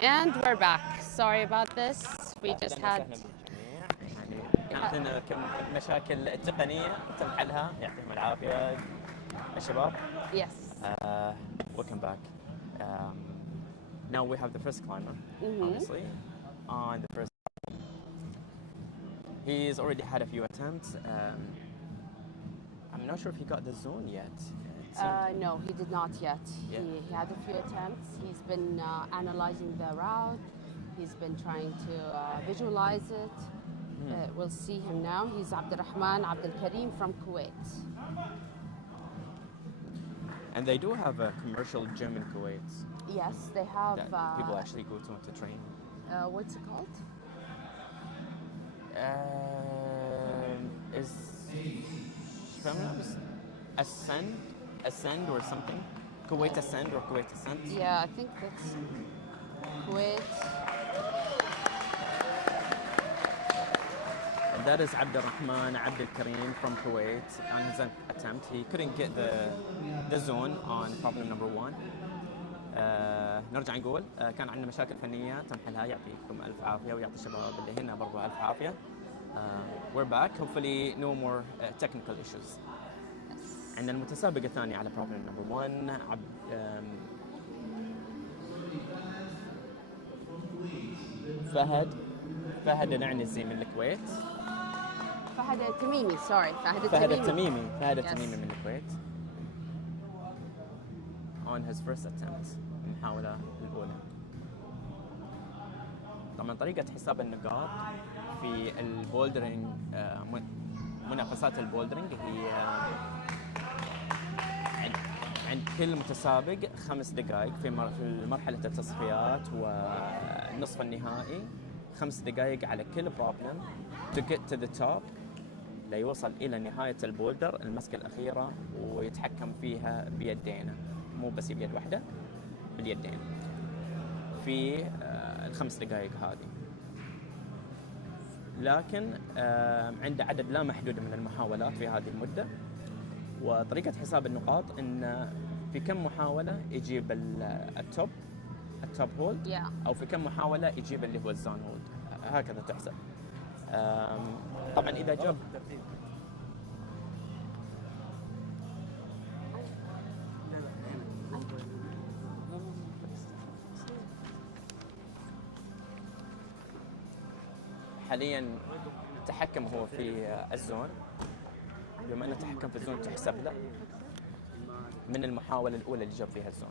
And we're back. Sorry about this. We just had. كانت لنا مشاكل تقنية تم حلها يعطيهم العافية الشباب. Yes. Welcome back. Now we have the first climber, obviously, on the first. He's already had a few attempts. I'm not sure if he got the zone yet. No, he did not yet. Yeah. He had a few attempts. He's been analyzing the route. He's been trying to visualize it. We'll see him now. He's Abdurrahman Abdul Karim from Kuwait. And they do have a commercial gym in Kuwait Yes, they have. that people actually go to train. What's it called? Is Ascend or something? Kuwait Ascend or Kuwait Ascent? Yeah, I think that's Kuwait. And that is Abdurrahman Abdul Karim from Kuwait on his attempt. He couldn't get the zone on problem number 1. نرجع نقول كان عندنا مشاكل فنية تم حلها يعطيكم ألف عافية ويعطي الشباب اللي هنا برضو ألف عافية. We're back. Hopefully no more technical issues. عندنا المتسابق الثاني على problem number 1 فهد العنزي من الكويت. فهد التميمي. Sorry, فهد التميمي من الكويت. On his first attempt المحاولة الأولى. طبعا طريقة حساب النقاط في البولدرينج منافسات البولدرينج هي عند كل متسابق 5 دقائق في مرحلة التصفيات والنصف النهائي 5 دقائق على كل بروبلم to get to the top ليوصل إلى نهاية البولدر المسكة الأخيرة ويتحكم فيها بيدينه مو بس بيد واحدة باليدين في ال5 دقائق هذه. لكن عنده عدد لا محدود من المحاولات في هذه المدة وطريقة حساب النقاط إن في كم محاولة يجيب التوب هولد أو في كم محاولة يجيب اللي هو الزون هولد هكذا تحسب. طبعا إذا جاب حاليا التحكم هو في الزون. بما انه تحكم في الزون تحسب له من المحاولة الأولى اللي جاب فيها الزون.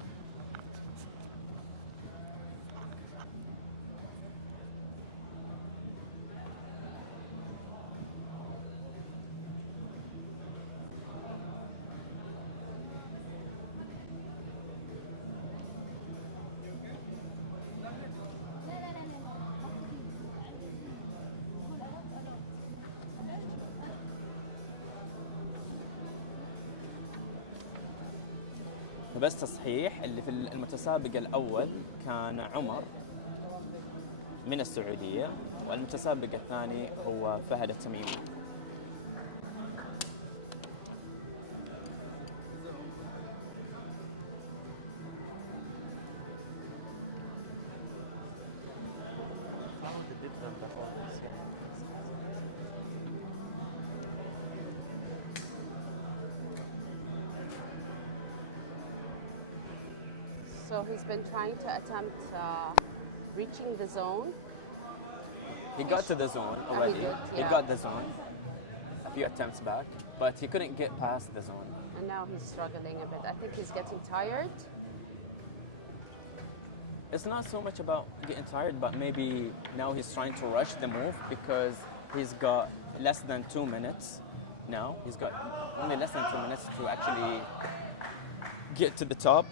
بس تصحيح اللي في المتسابق الأول كان عمر من السعودية والمتسابق الثاني هو فهد التميمي. So he's been trying to attempt reaching the zone. He got to the zone already. He got the zone a few attempts back, but he couldn't get past the zone. And now he's struggling a bit. I think he's getting tired. It's not so much about getting tired, but maybe now he's trying to rush the move because he's got less than 2 minutes now. He's got only less than 2 minutes to actually get to the top.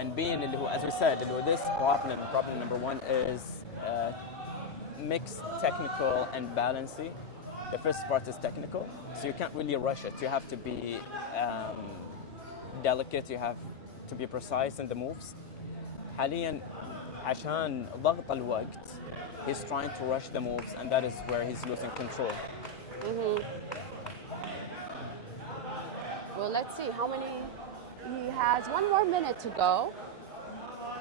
And being, as we said, this problem number 1 is mixed technical and balancing. The first part is technical, so you can't really rush it. You have to be delicate, you have to be precise in the moves. حاليا عشان ضغط الوقت he's trying to rush the moves and that is where he's losing control. Well, let's see how many He has 1 more minute to go.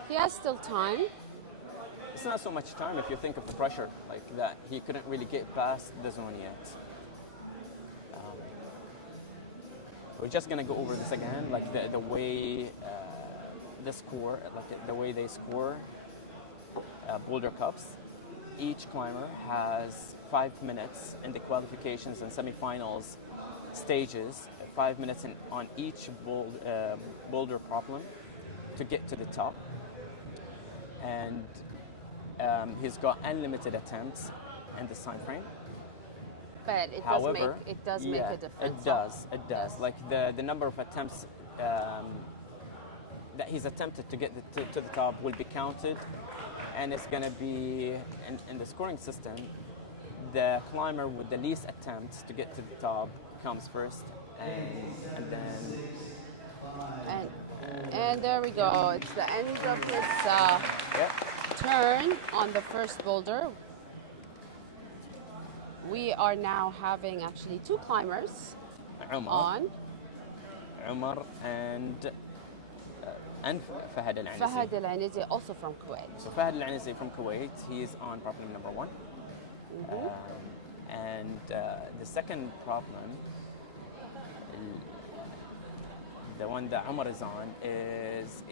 He has still time. It's not so much time if you think of the pressure, like that he couldn't really get past the zone yet. We're just gonna go over this again, like the way the score, like the way they score boulder cups. Each climber has 5 minutes in the qualifications and semifinals stages, 5 minutes on each boulder problem to get to the top. And he's got unlimited attempts in this time frame. But it However, does make a difference. It does. Yes. Like the number of attempts that he's attempted to get to the top will be counted, and it's going to be in the scoring system. The climber with the least attempts to get to the top comes first, and then. And there we go. It's the end of his turn on the first boulder. We are now having actually two climbers on. Umar and Fahad Al-Anisi. Fahad Al-Anisi, also from Kuwait. So Fahad Al-Anisi from Kuwait, he's on problem number 1. And the second problem, the one that Umar is on, is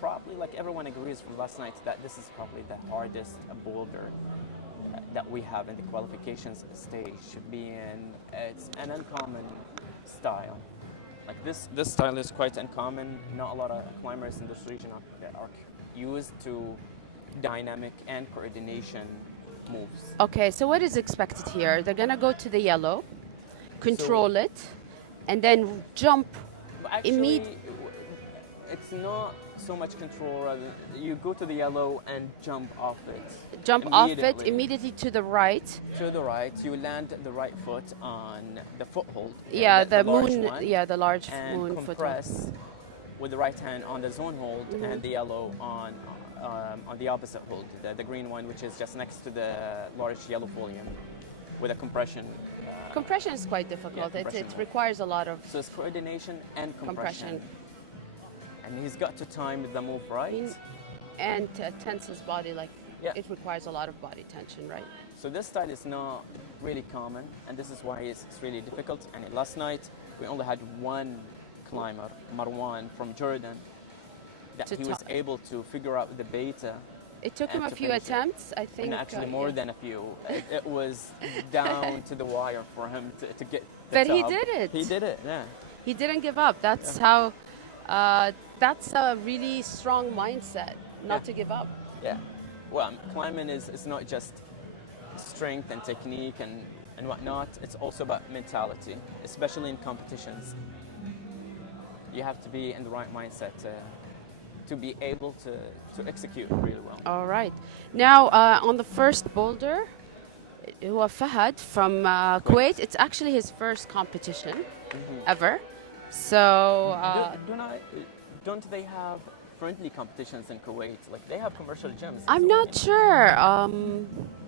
probably, like everyone agrees from last night, that this is probably the hardest boulder that we have in the qualifications stage, being it's an uncommon style. Like this style is quite uncommon. Not a lot of climbers in this region are used to dynamic and coordination moves. Okay, so what is expected here? They're gonna go to the yellow, control it, and then jump. Actually, it's not so much control. You go to the yellow and jump off it. Jump off it immediately to the right. To the right, you land the right foot on the foothold. Yeah, the moon. One, yeah, the large and moon foothold. compress with the right hand on the zone hold and the yellow on the opposite hold, the green one, which is just next to the large yellow folium, with a compression. Compression is quite difficult. It requires a lot of. So it's coordination and compression. And he's got to time the move right. And to tense his body, it requires a lot of body tension, right? So this style is not really common, and this is why it's really difficult. And last night, we only had one climber, Marwan from Jordan, that he was able to figure out the beta. It took him a few attempts, I think. And actually more than a few. It was down to the wire for him to get the top. But he did it. He did it, yeah. He didn't give up. That's how... that's a really strong mindset, not to give up. Yeah. Well, climbing is not just strength and technique and whatnot. It's also about mentality, especially in competitions. You have to be in the right mindset to be able to execute really well. All right. Now, on the first boulder, Fahad from Kuwait, it's actually his first competition ever. So don't they have friendly competitions in Kuwait? Like they have commercial gyms. I'm not sure.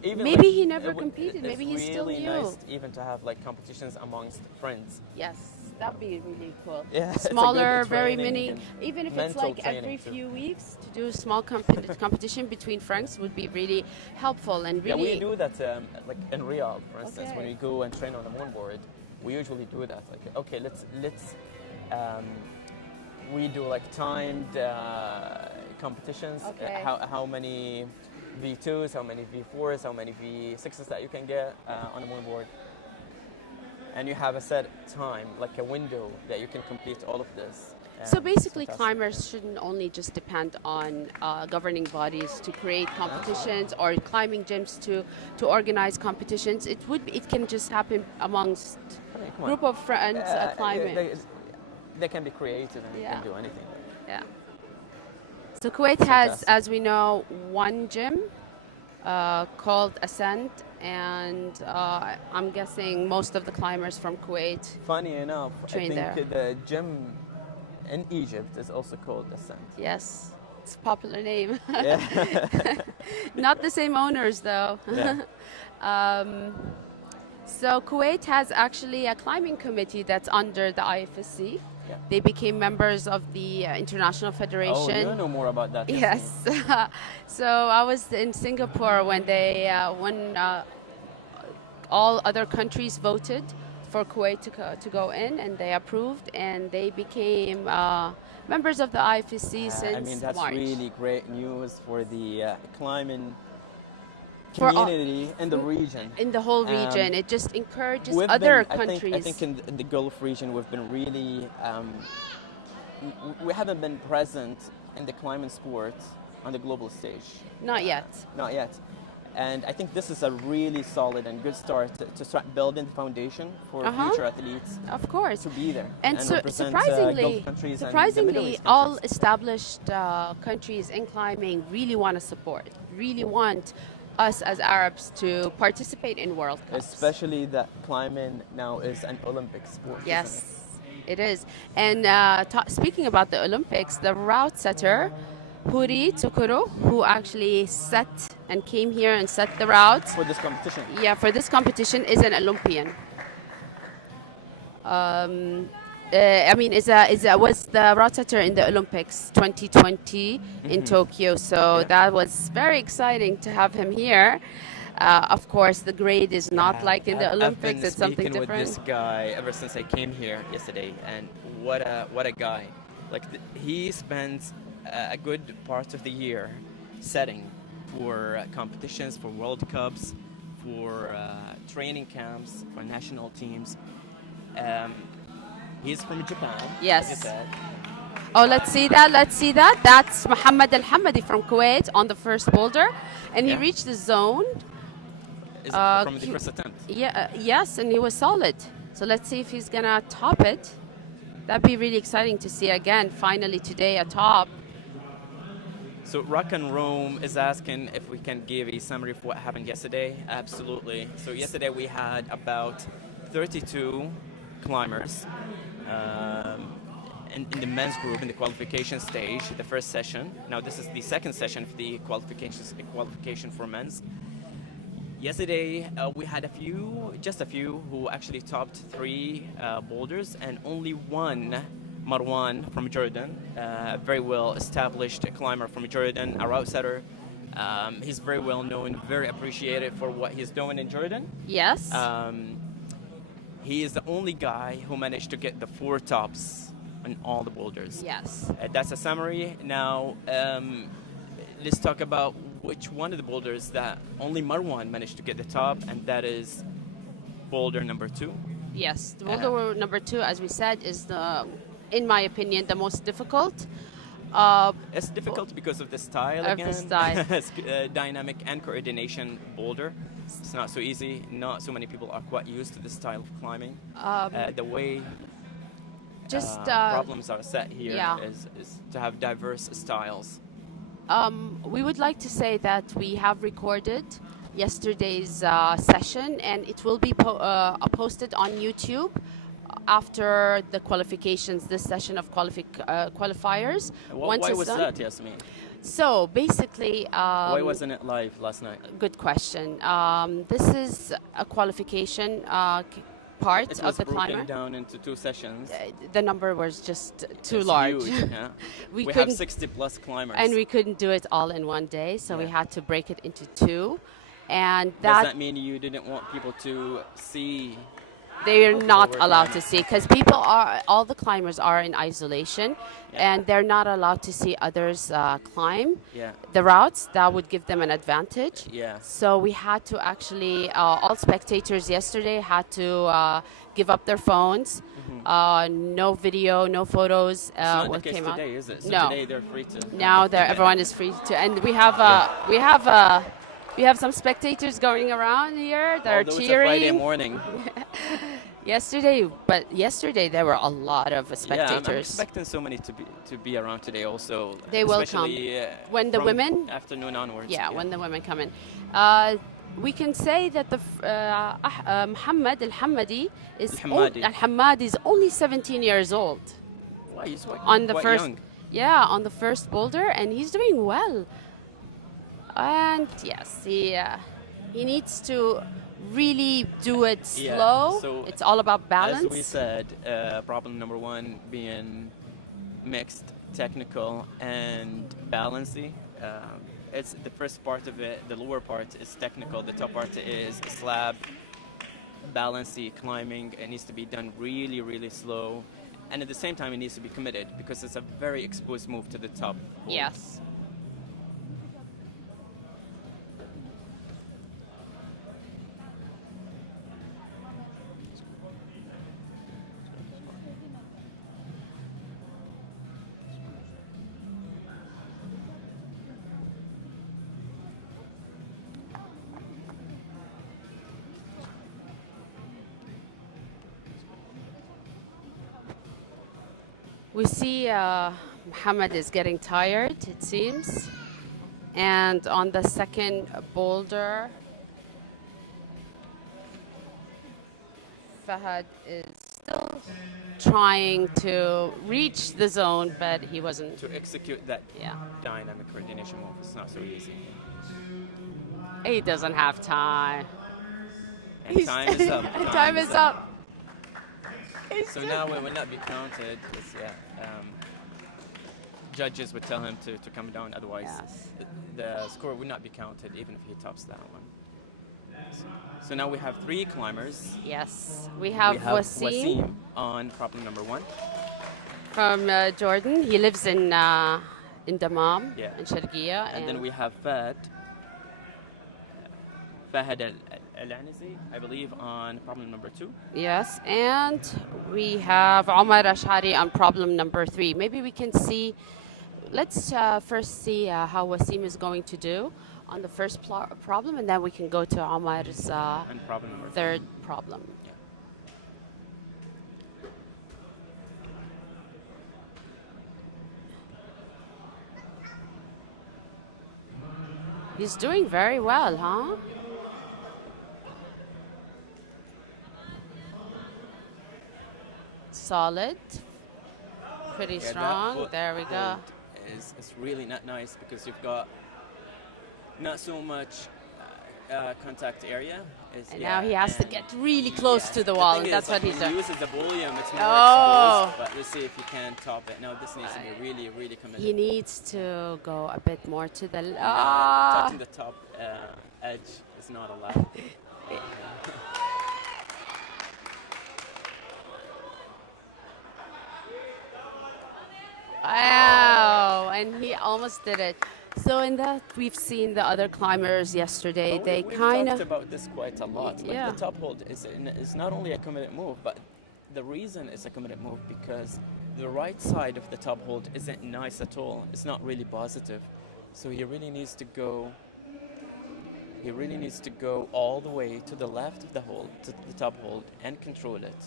Maybe he never competed. Maybe he's still new. It's really nice even to have like competitions amongst friends. Yes, that'd be really cool. Yeah, smaller, very mini. Even if it's like every few weeks, to do small competition between friends would be really helpful and really. Yeah, we do that like in Riyadh, for instance, when we go and train on the moonboard. We usually do that. Like, okay, let's we do like timed competitions. Okay. How many V2s, how many V4s, how many V6s that you can get on the moonboard. And you have a set time, like a window that you can complete all of this. So basically, climbers shouldn't only just depend on governing bodies to create competitions or climbing gyms to organize competitions. It can just happen amongst group of friends climbing. They can be creative and can do anything. Yeah. So Kuwait has, as we know, one gym called Ascent, and I'm guessing most of the climbers from Kuwait. Funny enough, train I think there. The gym in Egypt is also called Ascent. Yes, it's a popular name. Yeah. Not the same owners though. Yeah. So Kuwait has actually a climbing committee that's under the IFSC. Yeah. They became members of the International Oh, Federation. you know more about that. Yes. So I was in Singapore when all other countries voted for Kuwait to go in, and they approved, and they became members of the IFSC since I mean, that's March. really great news for the climbing For all- community in the region. In the whole Um, region, it just encourages We've other been, countries. I think in the Gulf region, we've been really, we haven't been present in the climbing sport on the global stage. Not yet. Not yet. And I think this is a really solid and good start to start building the foundation for future athletes Of course. to be there And so, represent surprisingly, Gulf countries and the Middle surprisingly, East all countries. established countries in climbing really want to support, really want us as Arabs to participate in World Cups. Especially that climbing now is an Olympic sport. isn't Yes, it is. And speaking about the Olympics, the route setter, Huri Tsukuru, who actually set and came here and set the routes, it? For this competition. yeah, for this competition, is an Olympian. I mean, was the route setter in the Olympics 2020 in Tokyo. So that was very exciting to have him here. Of course, the grade is not like in the Olympics. It's something I've been speaking different. with this guy ever since I came here yesterday, and what a guy! Like he spends a good part of the year setting for competitions, for World Cups, for training camps, for national teams. He's from Japan. Yes. Like you said. Oh, let's see that. Let's see that. That's Mohammed Al Hamadi from Kuwait on the first boulder, and he Yeah. reached the zone. Is from the Q- first attempt. Yeah, yes, and he was solid. So let's see if he's gonna top it. That'd be really exciting to see again. Finally today a top. So Rock and Rome is asking if we can give a summary of what happened yesterday. Absolutely. So yesterday we had about 32 climbers in the men's group in the qualification stage, the first session. Now this is the second session of the qualification for men's. Yesterday we had just a few who actually topped 3 boulders, and only one, Marwan from Jordan, a very well established climber from Jordan, a route setter. He's very well known, very appreciated for what he's doing in Jordan. Yes. He is the only guy who managed to get the 4 tops on all the boulders. Yes. That's a summary. Now, let's talk about which one of the boulders that only Marwan managed to get the top, and that is boulder number 2. Yes. The boulder number 2, as we said, is in my opinion, the most difficult. It's difficult because of the style Of again. the style. It's dynamic and coordination boulder. It's not so easy. Not so many people are quite used to this style of climbing. The way problems are set here is to have diverse styles. We would like to say that we have recorded yesterday's session, and it will be posted on YouTube after the qualifications, this session of qualifiers. Why was done. that, Yasmin? So basically, Why wasn't it live last night? good question. This is a qualification part It of was the broken climber. down into 2 sessions. The number was just too It's large. huge, yeah. We we have couldn't- 60 plus climbers. And we couldn't do it all in one day, so we Yeah. had to break it into 2. And Does that mean you didn't want people to see? they're not we're allowed climbing. to see, because all the climbers are in isolation, and they're not allowed to see others climb Yeah. the routes. That would give them an advantage. Yeah. So we had to actually, all spectators yesterday had to give up their phones. No video, no photos. It's not the what case came today, out. is it? So No. today they're free to. Now everyone is free to, and we have some spectators going around here that are Although it's a Friday cheering. morning. Yesterday there were a lot of Yeah, I'm spectators. expecting so many to be around today also. They will especially, When the from women- afternoon onwards. Yeah, when the women come in. We can say that the Muhammad Al Hamadi Al Hamadi is only 17 years old Why, he's on the quite first. young. Yeah, on the first boulder, and he's doing well. And yes, he needs to really do it Yeah, slow. so It's all about balance. As we said, problem number one being mixed, technical, and balancy. It's the first part of it. The lower part is technical. The top part is slab, balancy, climbing. It needs to be done really, really slow, and at the same time, it needs to be committed because it's a very exposed move to the top. Yes. We see Muhammad is getting tired, it seems. And on the second boulder, Fahad is still trying to reach the zone, but he wasn't. To execute that Yeah. dynamic coordination move, it's not so easy. He doesn't have time. And time is up. Time is up. So now it will not be counted. Judges would tell him to come down, otherwise Yes. the score would not be counted even if he tops that one. So now we have three climbers. Yes. We have Wasim on problem number one. from Jordan. He lives in Dammam, Yeah. in Sharqiya. And then we have Fahad Al-Anizi, I believe, on problem number two. Yes, and we have Omar Ashari on problem number 3. Maybe we can see, let's first see how Wasim is going to do on the first problem, and then we can go to Omar's And problem number third problem. Yeah. He's doing very well, huh? Solid. Pretty Yeah, that strong. foot There we go. hold is really not nice because you've got not so much contact area. And now he has to get really close to the wall, and that's what he's doing. doing. He uses the volume, it's more Oh. exposed, but let's see if he can top it. Now this needs to be really, really committed. He needs to go a bit more to the Touching the top edge is not allowed. Wow, and he almost did it. So in that, we've seen the other climbers yesterday. But They we've kind talked of about this quite a lot. Like Yeah. the top hold is not only a committed move, but the reason it's a committed move because the right side of the top hold isn't nice at all. It's not really positive. So he really needs to go. He really needs to go all the way to the left of the hold, to the top hold, and control it,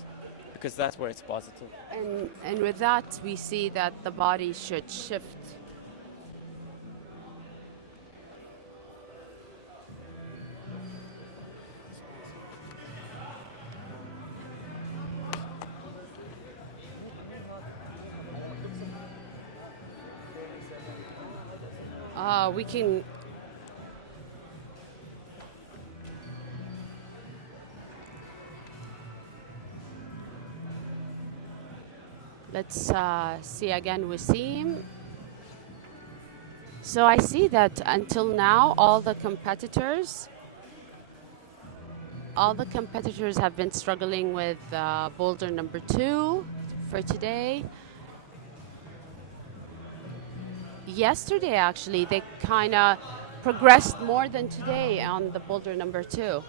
because that's where it's positive. and with that, we see that the body should shift. We can. Let's see again Wasim. So I see that until now, all the competitors have been struggling with boulder number 2 for today. Yesterday, actually, they kind of progressed more than today on the boulder number 2.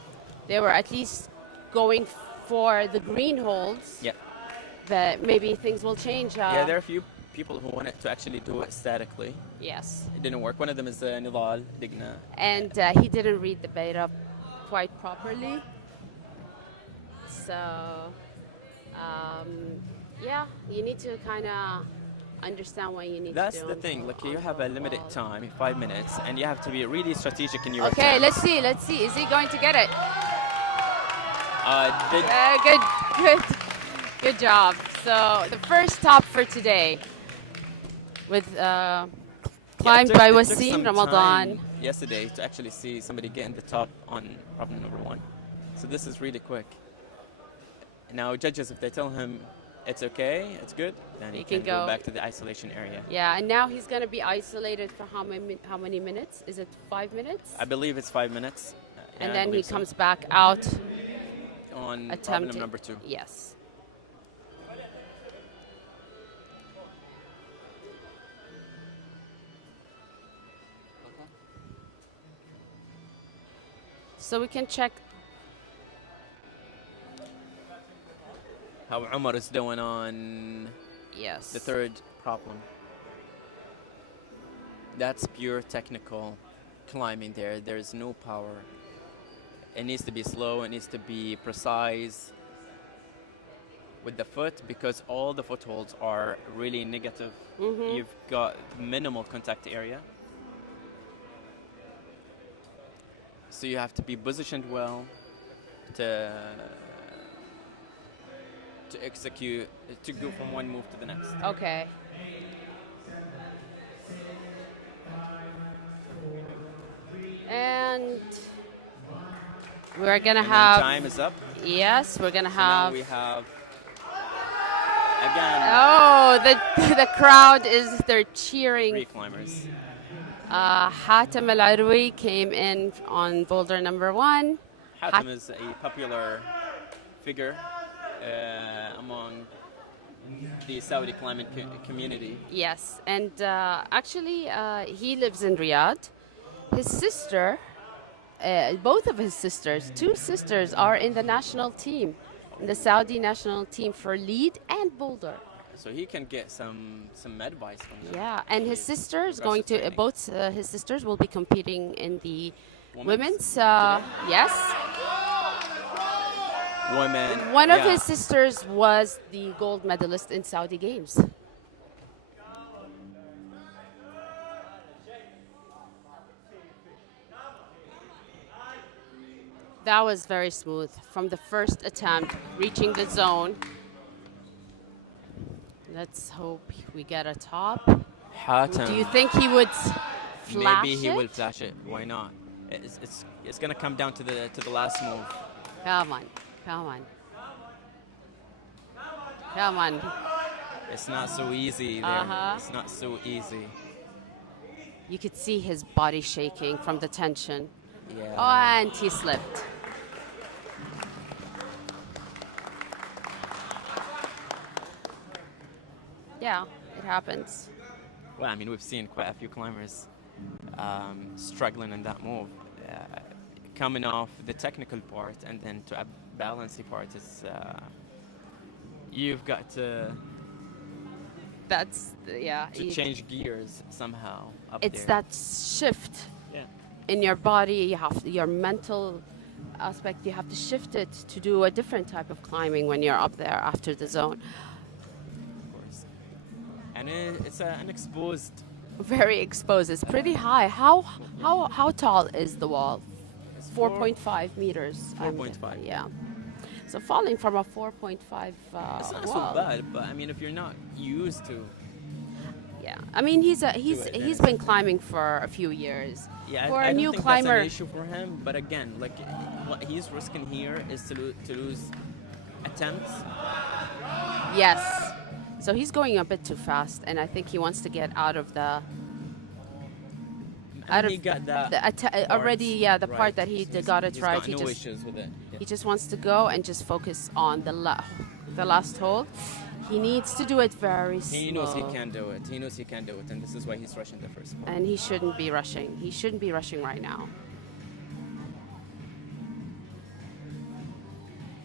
They were at least going for the green holds. Yeah. But maybe things will change. Yeah, there are a few people who wanted to actually do it statically. Yes. It didn't work. One of them is Nidal Digna. And he didn't read the beta quite properly. So, yeah, you need to kind of understand what you need That's to do. the thing. Like you have a limited time, 5 minutes, and you have to be really strategic in your Okay, attempts. let's see. Is he going to get it? Good job. So the first top for today with climbed by it took Wasim some Ramadan. time yesterday to actually see somebody get in the top on problem number 1. So this is really quick. Now judges, if they tell him it's okay, it's good, then he can go back to the isolation area. Yeah, and now he's going to be isolated for how many minutes? Is it 5 minutes? I believe it's 5 minutes. And then he comes back out on problem number 2. Yes. So we can check how Umar is doing on the 3rd problem. That's pure technical climbing there. There's no power. It needs to be slow, it needs to be precise with the foot because all the footholds are really negative. You've got minimal contact area. So you have to be positioned well to execute, to go from one move to the next. Okay. And we're gonna have time is up. Yes, we're gonna So have. now we have again. Oh, the crowd they're cheering. 3 climbers. Hatem Al Arwi came in on boulder number 1. Hatem is a popular figure among the Saudi climbing community. Yes, and actually he lives in Riyadh. His sister, both of his sisters, 2 sisters are in the national team, in the Saudi national team for lead and boulder. So he can get some advice from them. Yeah, and his sister is going to, both his sisters will be competing in the women's, yes. Women. One of his sisters was the gold medalist in Saudi Games. That was very smooth from the first attempt, reaching the zone. Let's hope we get a top. Hatem. Do you think he would flash Maybe he it? will flash it. Why not? It's gonna come down to the last move. Come on, come on. Come on. It's not so easy there. It's not so easy. You could see his body shaking from the tension. Yeah. Oh, and he slipped. Yeah, it happens. Well, I mean, we've seen quite a few climbers struggling in that move. Coming off the technical part and then to a balancing part is you've got to change gears somehow up it's there. that shift Yeah. in your body. You have your mental aspect, you have to shift it to do a different type of climbing when you're up there after the zone. Of course. And it's an exposed. Very exposed. It's pretty high. How tall is the wall? 4.5 meters. 4.5. Yeah. So falling from a 4.5 It's not wall. so bad, but I mean, if you're not used to. Yeah. I mean, he's been climbing for a few years. Yeah, for I a don't new think climber. that's an issue for him. But again, like what he's risking here is to lose attempts. Yes. So he's going a bit too fast, and I think he wants to get out of the. He got that the right. part that he got it He's right. got no issues with it. Yeah. He just wants to go and just focus on the last hole. He needs to do it very slow. He knows he can do it. He knows he can do it, and this is why he's rushing the first one. And he shouldn't be rushing. He shouldn't be rushing right now.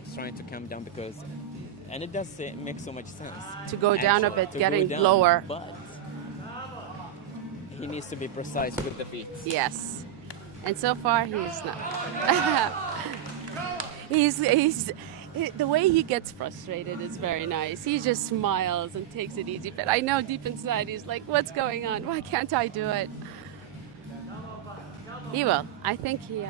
He's trying to come down because, and it does make so much sense. To go down a bit, to getting go down, lower. But he needs to be precise with the feet. Yes. And so far, he's not. he's the way he gets frustrated is very nice. He just smiles and takes it easy. But I know deep inside he's like, what's going on? Why can't I do it? He will. I think he...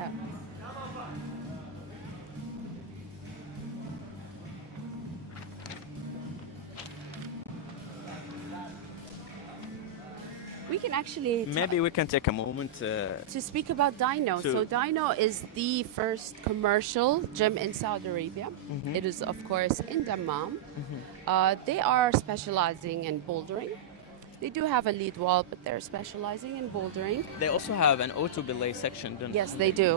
We can actually Maybe we can take a moment to speak about DYNO. to- So DYNO is the first commercial gym in Saudi Arabia. It is, of course, in Dammam. They are specializing in bouldering. They do have a lead wall, but they're specializing in bouldering. They also have an auto belay section, don't Yes, they do.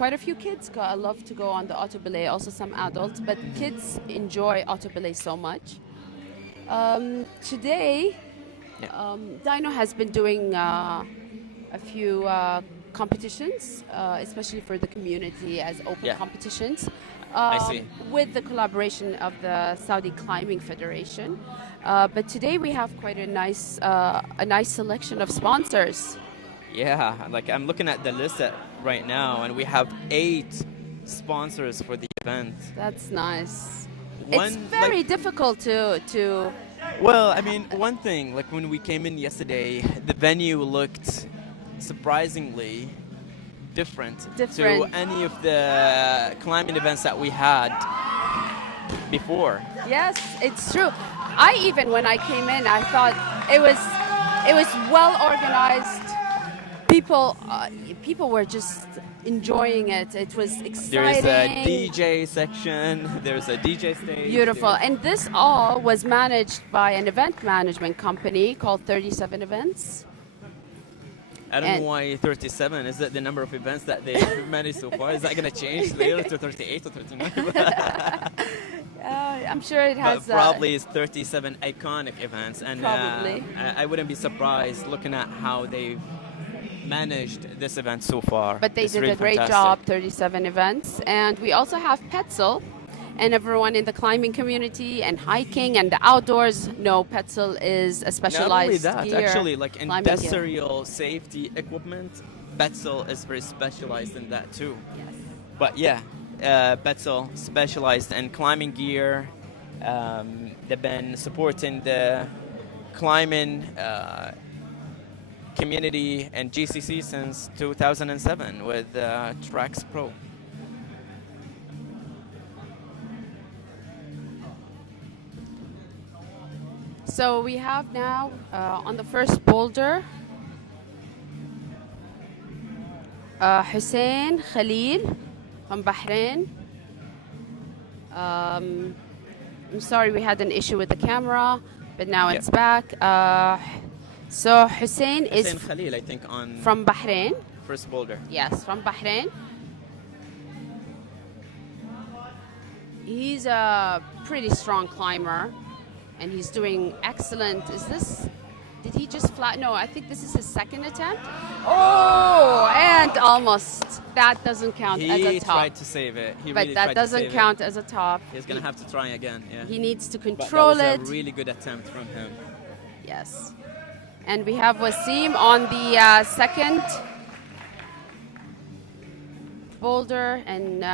Quite a few kids love to go on the auto belay, also some adults, but kids enjoy auto belay so much. Today, DYNO has been doing a few competitions, especially for the community as open Yeah. competitions. I see. With the collaboration of the Saudi Climbing Federation. But today we have quite a nice selection of sponsors. Yeah, like I'm looking at the list right now, and we have 8 sponsors for the event. That's nice. It's One, very difficult to Well, I mean, one thing, like when we came in yesterday, the venue looked surprisingly different to Different. any of the climbing events that we had before. Yes, it's true. I even when I came in, I thought it was well organized. People were just enjoying it. It was exciting. There's a DJ section, there's a DJ stage. Beautiful. there's- And this all was managed by an event management company called 37 Events. I don't and- know why 37. Is that the number of events that they've managed so far? Is that going to change later to 38 or 39? I'm sure it has. But probably it's 37 iconic events, and Probably. I wouldn't be surprised looking at how they've managed this event so far. But they It's did really a great fantastic. job, 37 Events. And we also have Petzl. And everyone in the climbing community and hiking and the outdoors know Petzl is a specialized Not only that, gear, actually, like climbing gear. industrial safety equipment, Betzel is very specialized in that too. Yes. But yeah, Betzel specialized in climbing gear. They've been supporting the climbing community and GCC since 2007 with Trax Pro. So we have now on the first boulder Hussein Khalil from Bahrain. I'm sorry we had an issue with the camera, but now Yeah. it's back. So Hussein is Hussein Khalil, I think, on from Bahrain. first boulder. Yes, from Bahrain. He's a pretty strong climber, and he's doing excellent. Did he just flat? No, I think this is his second attempt. Oh, and almost. That doesn't count as a He top. tried to save it. He But really that tried to doesn't save count it. as a top. He's gonna have to try again. Yeah. He needs to But control that it. was a really good attempt from him. Yes. And we have Wasim on the second boulder, and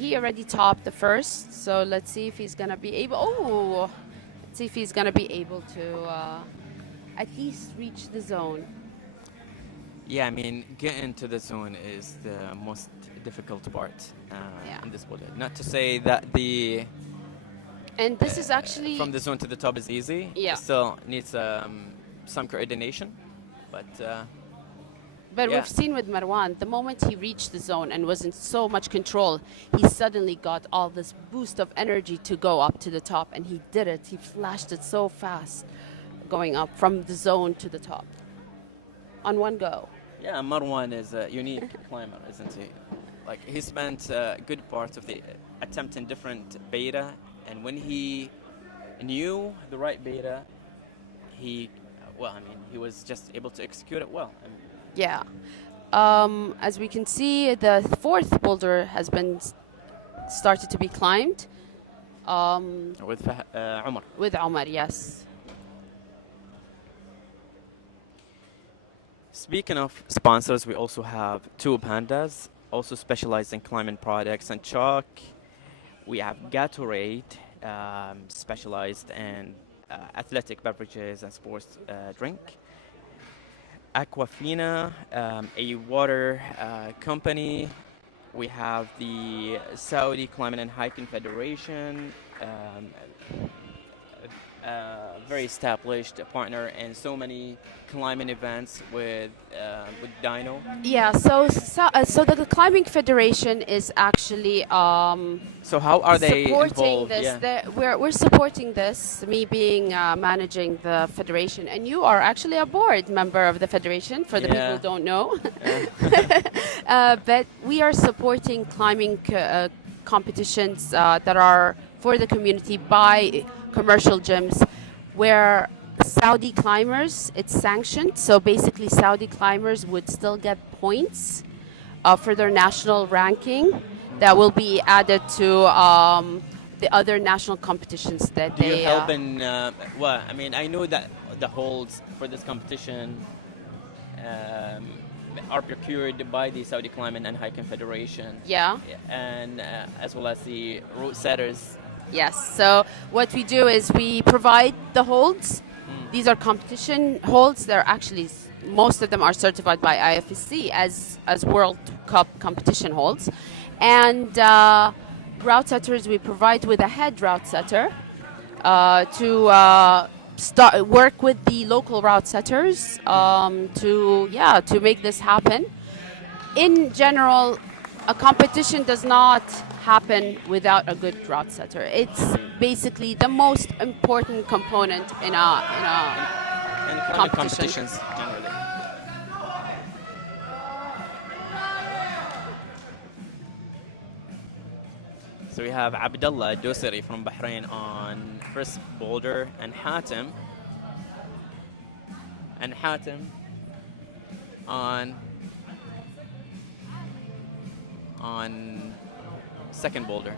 he already topped the first. So let's see if he's gonna be able. Oh, let's see if he's gonna be able to at least reach the zone. Yeah, I mean, getting to the zone is the most difficult part Yeah. in this boulder. Not to say that the And this is actually from the zone to the top is easy. Yeah. It still needs some coordination, but But Yeah. we've seen with Marwan, the moment he reached the zone and was in so much control, he suddenly got all this boost of energy to go up to the top, and he did it. He flashed it so fast, going up from the zone to the top on one go. yeah, Marwan is a unique climber, isn't he? Like he spent a good part of the attempt in different beta, and when he knew the right beta, he was just able to execute it well. I mean, Yeah. As we can see, the fourth boulder has been started to be climbed with Umar. with Omar, yes. Speaking of sponsors, we also have two pandas, also specialized in climbing products and chalk. We have Gatorade, specialized in athletic beverages and sports drink. Aquafina, a water company. We have the Saudi Climbing and Hiking Federation, very established partner in so many climbing events with DYNO. Yeah, so the Climbing Federation is actually So how are they supporting involved? this. Yeah. We're supporting this. Me being managing the federation, and you are actually a board member of the federation. For the people who Yeah. don't know, Yeah. but we are supporting climbing competitions that are for the community by commercial gyms, where Saudi climbers, it's sanctioned. So basically, Saudi climbers would still get points for their national ranking that will be added to the other national competitions that Do you they. help in? Well, I mean, I know that the holds for this competition are procured by the Saudi Climbing and Hiking Federation. Yeah. And as well as the route setters. Yes. So what we do is we provide the holds. These are competition holds. They're actually most of them are certified by IFSC as World Cup competition holds, and route setters we provide with a head route setter to start work with the local route setters to make this happen. In general, a competition does not happen without a good route setter. It's basically the most important component in a And competitions generally. So we have Abdullah Dosiri from Bahrain on first boulder, and Hatem on second boulder.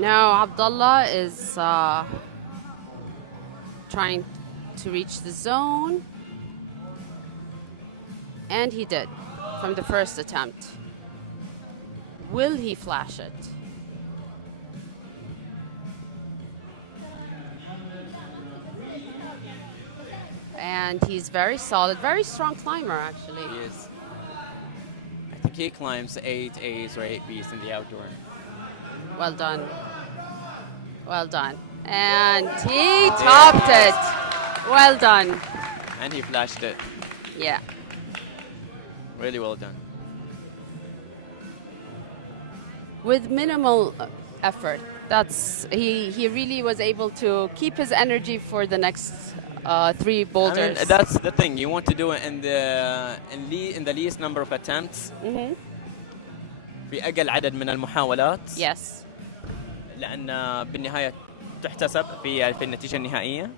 Now Abdullah is trying to reach the zone, and he did from the first attempt. Will he flash it? And he's very solid, very strong climber actually. He is. I think he climbs 8 A's or 8 B's in the outdoor. Well done. Well done. And he topped it. Well done. And he flashed it. Yeah. Really well done. With minimal effort. He really was able to keep his energy for the next 3 boulders. I mean, that's the thing. You want to do it in the least number of attempts. في أقل عدد من المحاولات. Yes. لأن بالنهاية تحتسب في النتيجة النهائية.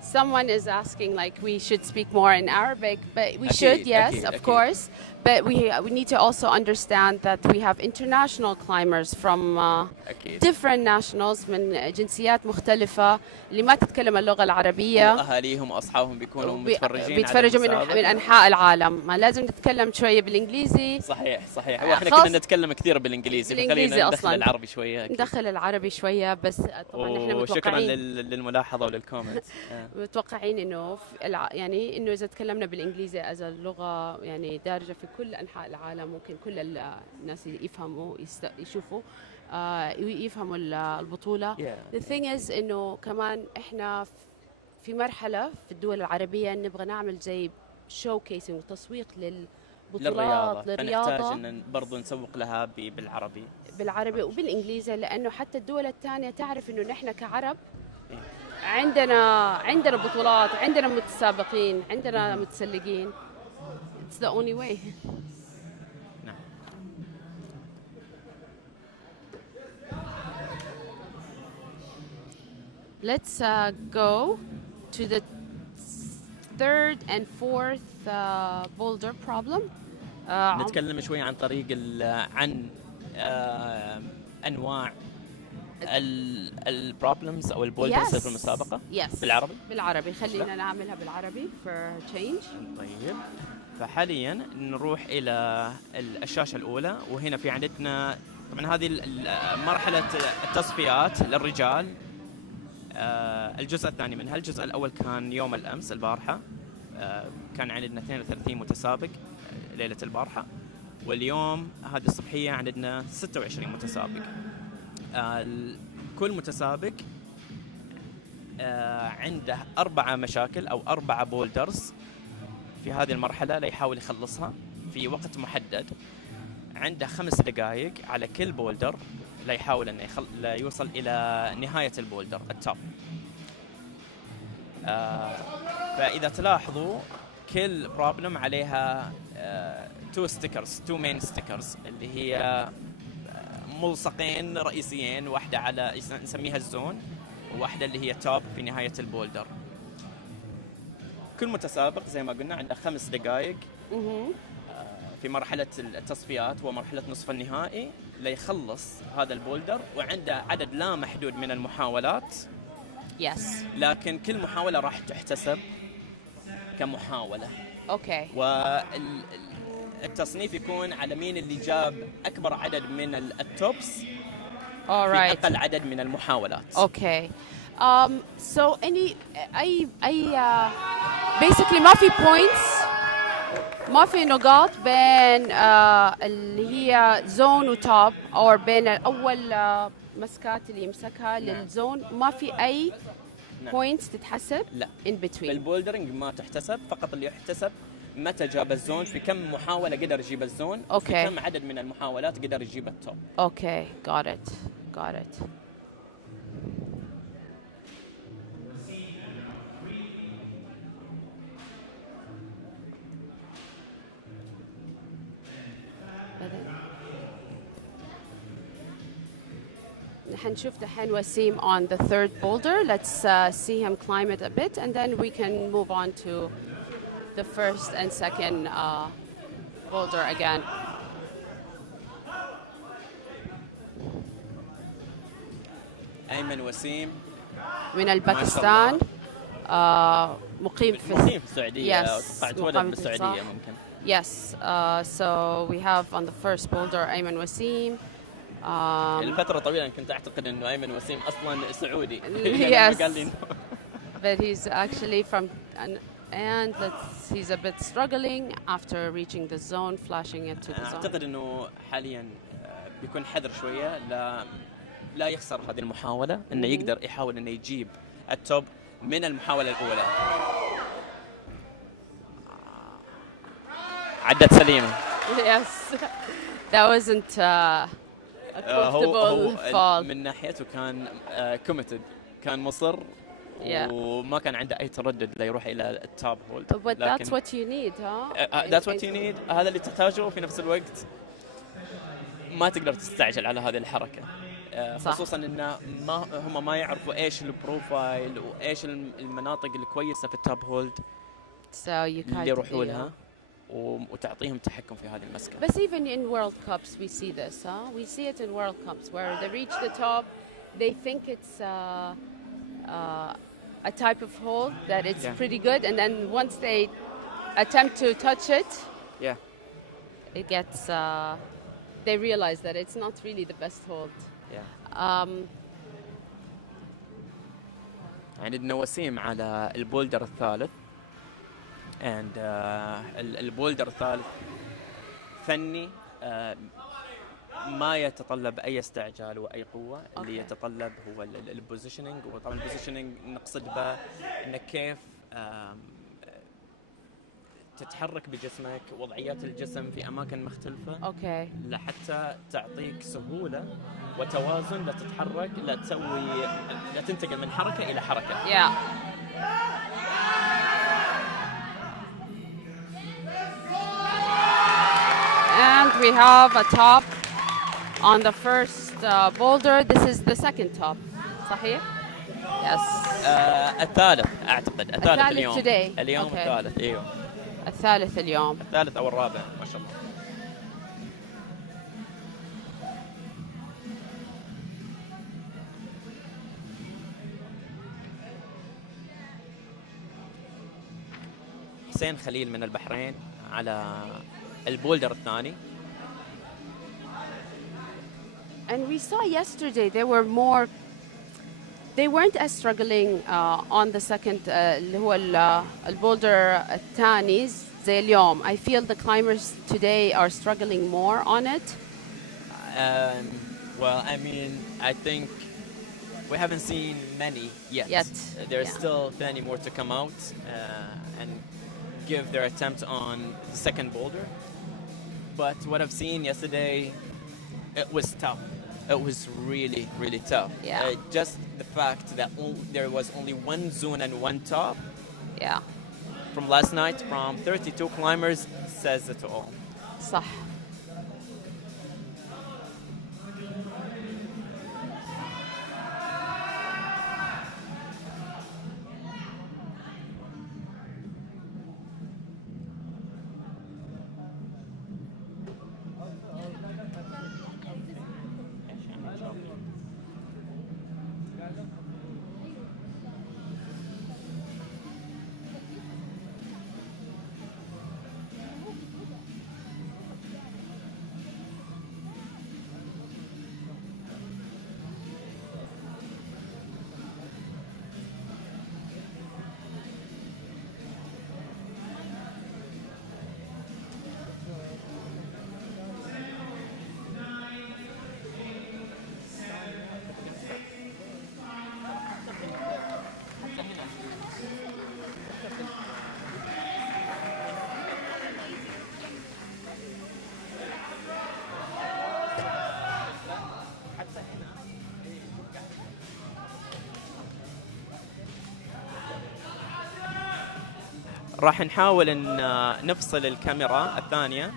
Someone is asking like we should speak more in Arabic, but we أكيد, should, yes, أكيد, of أكيد. course. But we need to also understand that we have international climbers from أكيد. different nationals من جنسيات مختلفة اللي ما تتكلم اللغة العربية. وأهاليهم وأصحابهم بيكونوا بيتفرجوا من أنحاء العالم. ما لازم نتكلم شوية بالإنجليزي. صحيح. وإحنا كنا نتكلم كثير بالإنجليزي. بالإنجليزي ندخل أصلاً. العربي شوية. ندخل العربي شوية بس طبعا إحنا وشكرا متوقعين. للملاحظة وللكومنت. متوقعين إنه يعني إنه إذا تكلمنا بالإنجليزي as اللغة يعني دارجة في كل أنحاء العالم ممكن كل الناس يفهموا يشوفوا يفهموا البطولة. Yeah. The thing is إنه كمان إحنا في مرحلة في الدول العربية نبغى نعمل زي showcasing وتسويق للبطولات للرياضة. فنحتاج إن برضو نسوق لها بالعربي وبالإنجليزي لأنه حتى الدول الثانية تعرف إنه نحن كعرب عندنا بطولات، عندنا متسابقين، عندنا متسلقين. It's the only way. نعم. Let's go to the third and fourth boulder problem. نتكلم شوي عن طريق عن أنواع البروبلمز او البولدرز في المسابقه بالعربي. بالعربي خلينا نعملها بالعربي for change. طيب فحاليا نروح الى الشاشه الاولى، وهنا في عندنا طبعا هذه مرحله التصفيات للرجال. الجزء الثاني منها، الجزء الاول كان يوم الامس البارحه، كان عندنا 32 متسابق ليله البارحه، واليوم هذه الصبحيه عندنا 26 متسابق. كل متسابق عنده 4 مشاكل أو 4 بولدرز في هذه المرحلة ليحاول يخلصها في وقت محدد. عنده 5 دقائق على كل بولدر ليحاول أنه يوصل إلى نهاية البولدر التوب. فإذا تلاحظوا كل بروبلم عليها 2 ستيكرز، 2 مين ستيكرز اللي هي ملصقين رئيسيين، واحدة على نسميها الزون، وواحدة اللي هي توب في نهاية البولدر. كل متسابق زي ما قلنا عنده 5 دقائق في مرحلة التصفيات ومرحلة نصف النهائي ليخلص هذا البولدر، وعنده عدد لا محدود من المحاولات. لكن كل محاولة راح تحتسب كمحاولة. اوكي. التصنيف يكون على مين اللي جاب أكبر عدد من التوبس في أقل عدد من المحاولات. Okay. So basically ما في points، ما في نقاط بين اللي هي زون وتوب، أو بين أول مسكات اللي يمسكها للزون، ما في أي points تتحسب. لا. in between. في البولدرنج ما تحتسب، فقط اللي يحتسب متى جاب الزون، في كم محاولة قدر يجيب الزون، في كم عدد من المحاولات قدر يجيب التوب. Okay, got it. حنشوف دحين وسيم on the third boulder. Let's see him climb it a bit, and then we can move on to the first and second boulder again. أيمن وسيم من الباكستان، مقيم في السعودية. اتولد بالسعودية ممكن. Yes. So we have on the first boulder Ayman Wasim. الفترة طويلة كنت أعتقد إنه أيمن وسيم أصلاً سعودي. Yes. But he's actually from and he's a bit struggling after reaching the zone, flashing it to the zone. أعتقد إنه حالياً بيكون حذر شوية، لا يخسر هذه المحاولة، إنه يقدر يحاول إنه يجيب التوب من المحاولة الأولى. عدت سليمة. Yes. That wasn't a comfortable fall. من ناحيته كان committed، كان مصر. وما كان عنده أي تردد ليروح إلى التوب هولد. But that's what you need, huh? That's what you need. هذا اللي تحتاجه. في نفس الوقت ما تقدر تستعجل على هذه الحركة، خصوصاً إن هم ما يعرفوا إيش البروفايل وإيش المناطق الكويسة في التوب هولد اللي يروحوا لها وتعطيهم تحكم في هذه المسكة. But even in World Cups we see this, huh? We see it in World Cups where they reach the top, they think it's a type of hold that it's pretty good, and then once they attempt to touch it, it gets they realize that it's not really the best hold. عندنا وسيم على البولدر الثالث، and البولدر الثالث فني، ما يتطلب أي استعجال وأي قوة. اللي يتطلب هو البوزيشننج، وطبعا البوزيشننج نقصد به إنك كيف تتحرك بجسمك، وضعيات الجسم في أماكن مختلفة، لحتى تعطيك سهولة وتوازن لتتحرك، لا تنتقل من حركة إلى حركة. And we have a top on the first boulder. This is the second top. صحيح؟ Yes. الثالث أعتقد. الثالث اليوم. Today. اليوم الثالث. أيوه. الثالث اليوم. الثالث أو الرابع ما شاء الله. حسين خليل من البحرين على البولدر الثاني. And we saw yesterday they weren't as struggling on the second اللي هو البولدر الثاني زي اليوم. I feel the climbers today are struggling more on it. Well, I mean, I think we haven't seen many yet. There's still plenty more to come out and give their attempt on the second boulder. But what I've seen yesterday, it was tough. It was really, really tough. Yeah. Just the fact that there was only one zone and one top. Yeah. From last night, from 32 climbers, says it all. صح. راح نحاول ان نفصل الكاميرا الثانية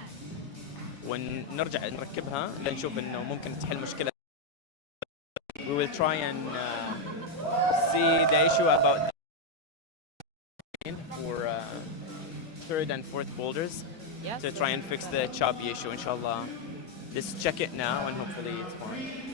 ونرجع نركبها لنشوف انه ممكن تحل مشكلة. We will try and see the issue about for third and fourth boulders to try and fix the choppy issue. Inshallah, let's check it now and hopefully it's fine.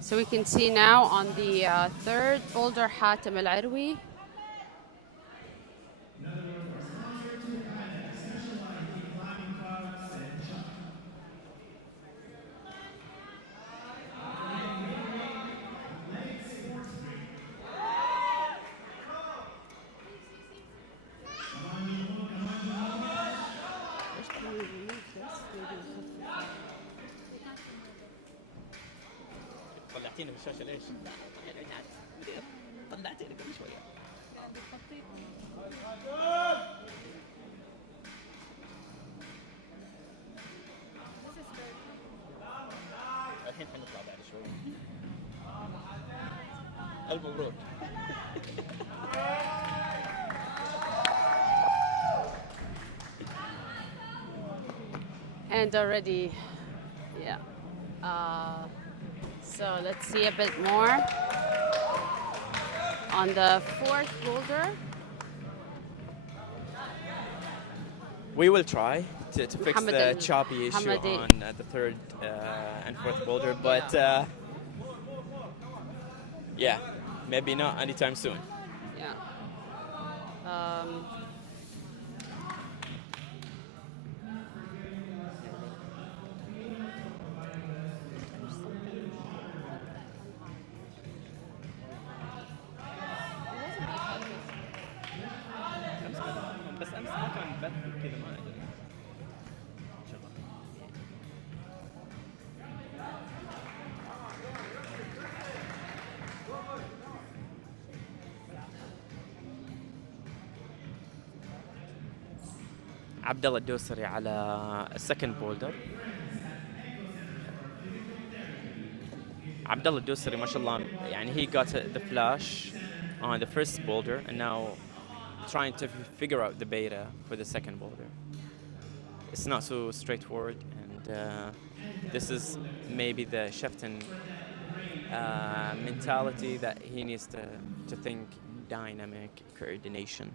So we can see now on the third boulder حاتم العروي. طلعتينا من الشاشة ليش؟ طلعتينا قبل شوية. الحين حنطلع بعد شوي. ألف مبروك. And already, yeah. So let's see a bit more on the fourth boulder. We will try to fix the choppy issue Hamadi. on the third and fourth boulder, but yeah, maybe not anytime soon. Yeah. بس أمس ما كان بث كذا ما أدري. عبد الله الدوسري على السكند بولدر. عبد الله الدوسري ما شاء الله يعني he got the flash on the first boulder and now trying to figure out the beta for the second boulder. it's not so straightforward, and this is maybe the Shefton mentality that he needs to think dynamic coordination.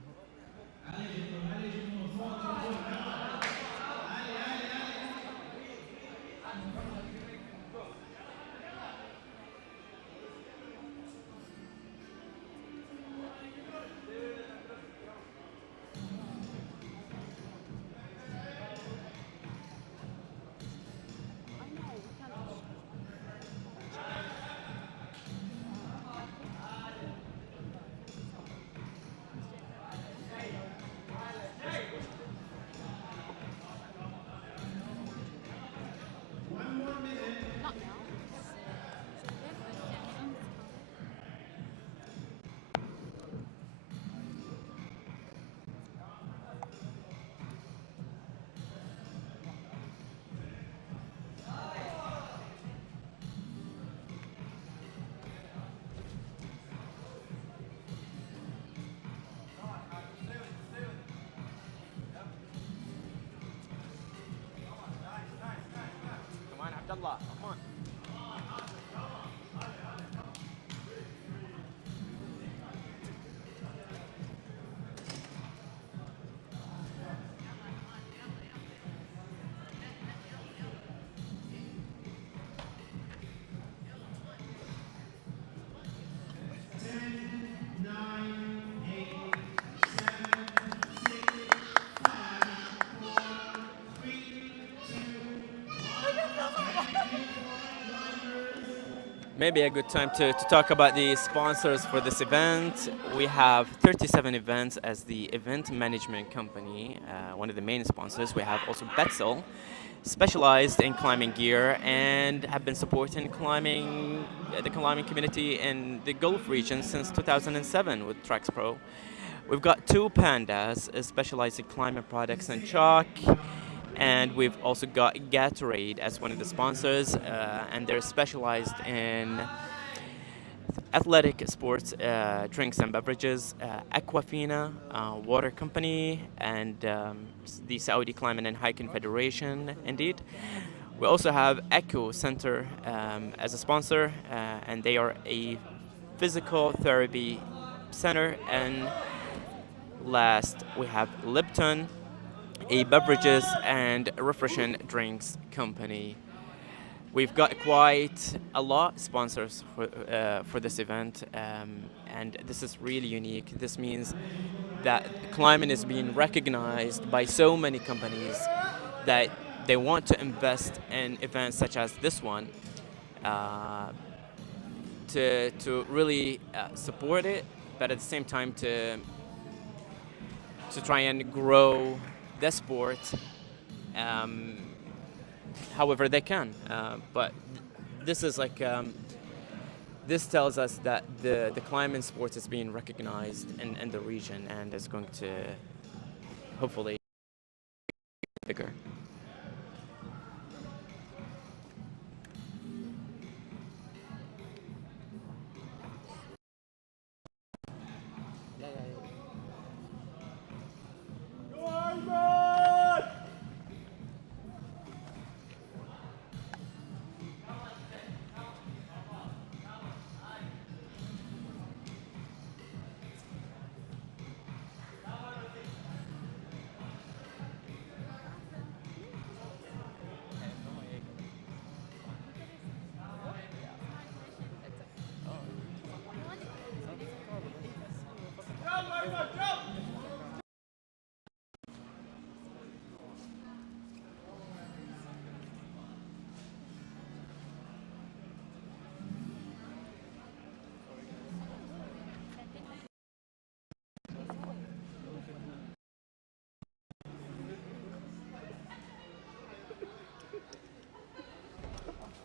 Come on, Abdullah, come on. Maybe a good time to talk about the sponsors for this event. We have 37 Events as the event management company, one of the main sponsors. We have also Betzel, specialized in climbing gear and have been supporting climbing, the climbing community in the Gulf region since 2007 with Trax Pro. We've got two Pandas, specialized in climbing products and chalk. And we've also got Gatorade as one of the sponsors, and they're specialized in athletic sports drinks and beverages. Aquafina, water company, and the Saudi Climbing and Hiking Federation, indeed. We also have Echo Center as a sponsor, and they are a physical therapy center. And last, we have Lipton, a beverages and refreshing drinks company. We've got quite a lot of sponsors for this event, and this is really unique. This means that climbing is being recognized by so many companies that they want to invest in events such as this one to really support it, but at the same time to try and grow the sport however they can. But this is like, this tells us that the climbing sport is being recognized in the region and is going to hopefully get bigger.